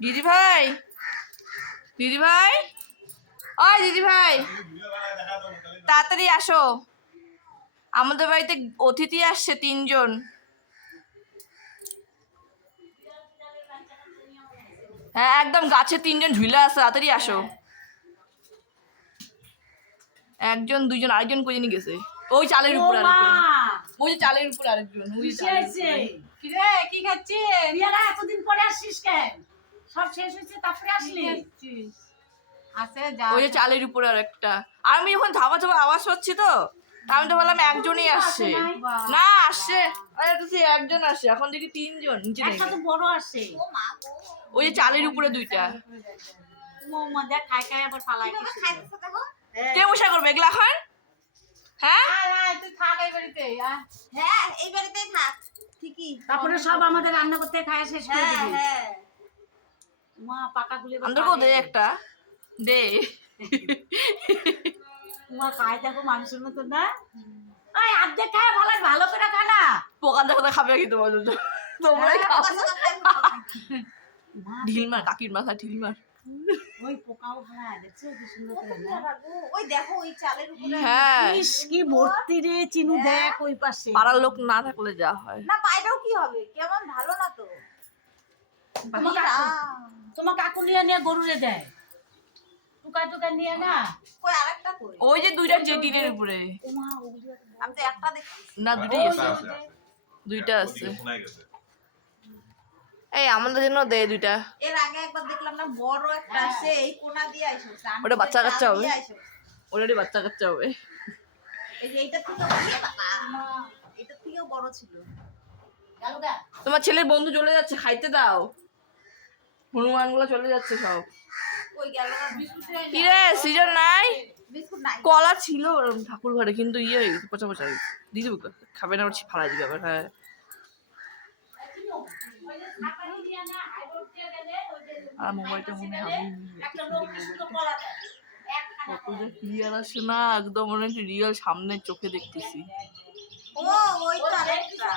দিদি ভাই, দিদি ভাই, ওই দিদি ভাই, তাড়াতাড়ি আসো, আমাদের বাড়িতে অতিথি আসছে 3 জন। হ্যাঁ একদম গাছে 3 জন ঝুলে আছে, তাড়াতাড়ি আসো। 1 জন 2 জন, আরেকজন কই জানি গেছে। ওই চালের উপর আরেকজন, ওই চালের উপর আরেকজন, ওই কি রে কি খাচ্ছিস? রিয়ারা এতদিন পরে আসছিস কেন? সব শেষ হয়েছে তারপরে আসলি? আছে যা। ওই যে চালের উপর আরেকটা। আর আমি যখন ধাবা ধাবা আওয়াজ হচ্ছি তো, আমি তো বললাম একজনই আসছে। না আসছে, আরে তো সেই একজন আসছে, এখন দেখি 3 জন নিচে একটা তো বড় আসছে। ও মা গো। ওই যে চালের উপরে 2টা। ও মা দেখ খাই খাই আবার ফালাই কি খাইতেছ দেখো। কে বসা করবে এগুলা এখন? হ্যাঁ তুই থাক এই বাড়িতে। হ্যাঁ এই বাড়িতেই থাক ঠিকই। তারপরে সব আমাদের রান্না করতে খায় শেষ করে দিবি। হ্যাঁ মা পাকা গুলি আমাদেরকেও দে একটা, দে। মা খাই দেখো মানুষের মতো না। আয় আর্ধেক খায় ভালো ভালো করে খা না। পোকা দেখা খাবে কি তোমার জন্য? তোমরাই খাও। ঢিল মার, কাকির মাথা ঢিল মার। ওই পোকাও খায়, দেখছো কি সুন্দর করে না? ওই দেখো ওই চালের উপরে। হ্যাঁ ইস কি ভর্তি রে চিনু দেখ ওই পাশে। পাড়ার লোক না থাকলে যা হয়। না পাইলেও কি হবে, কেমন ভালো না তো। তোমার কাকু নিয়ে গরুরে দেয়। টুকা টুকা নিয়ে না। কই আরেকটা কই? ওই যে 2টা জেটিনের উপরে। ওমা ওগুলি আমি তো একটা দেখছি। না 2টাই আছে, 2টা আছে। এই আমাদের জন্য দে 2টা। এর আগে একবার দেখলাম না বড় একটা আসছে এই কোণা দিয়ে আইছো। ওটা বাচ্চা কাচ্চা হবে। অলরেডি বাচ্চা কাচ্চা হবে। এই যে এইটা থেকে বড় বাবা। এটা থেকেও বড় ছিল। গালুগা তোমার ছেলের বন্ধু চলে যাচ্ছে, খাইতে দাও। হনুমানগুলো চলে যাচ্ছে সব। কই গেল না বিস্কুট? কি রে সিজন নাই? বিস্কুট নাই। কলা ছিল ঠাকুর ঘরে, কিন্তু ইয়ে হয়ে গেছে, পচা পচা হয়ে গেছে। দিয়ে দেবো, খাবে না, ফালাই দিবে আবার। হ্যাঁ আর মোবাইলটা মনে হয় একটা লোক কি সুন্দর কলা দেয়। কত যে ক্লিয়ার আসে না, একদম মনে হচ্ছে রিয়েল সামনে চোখে দেখতেছি। ও ওই তো আরেকটা।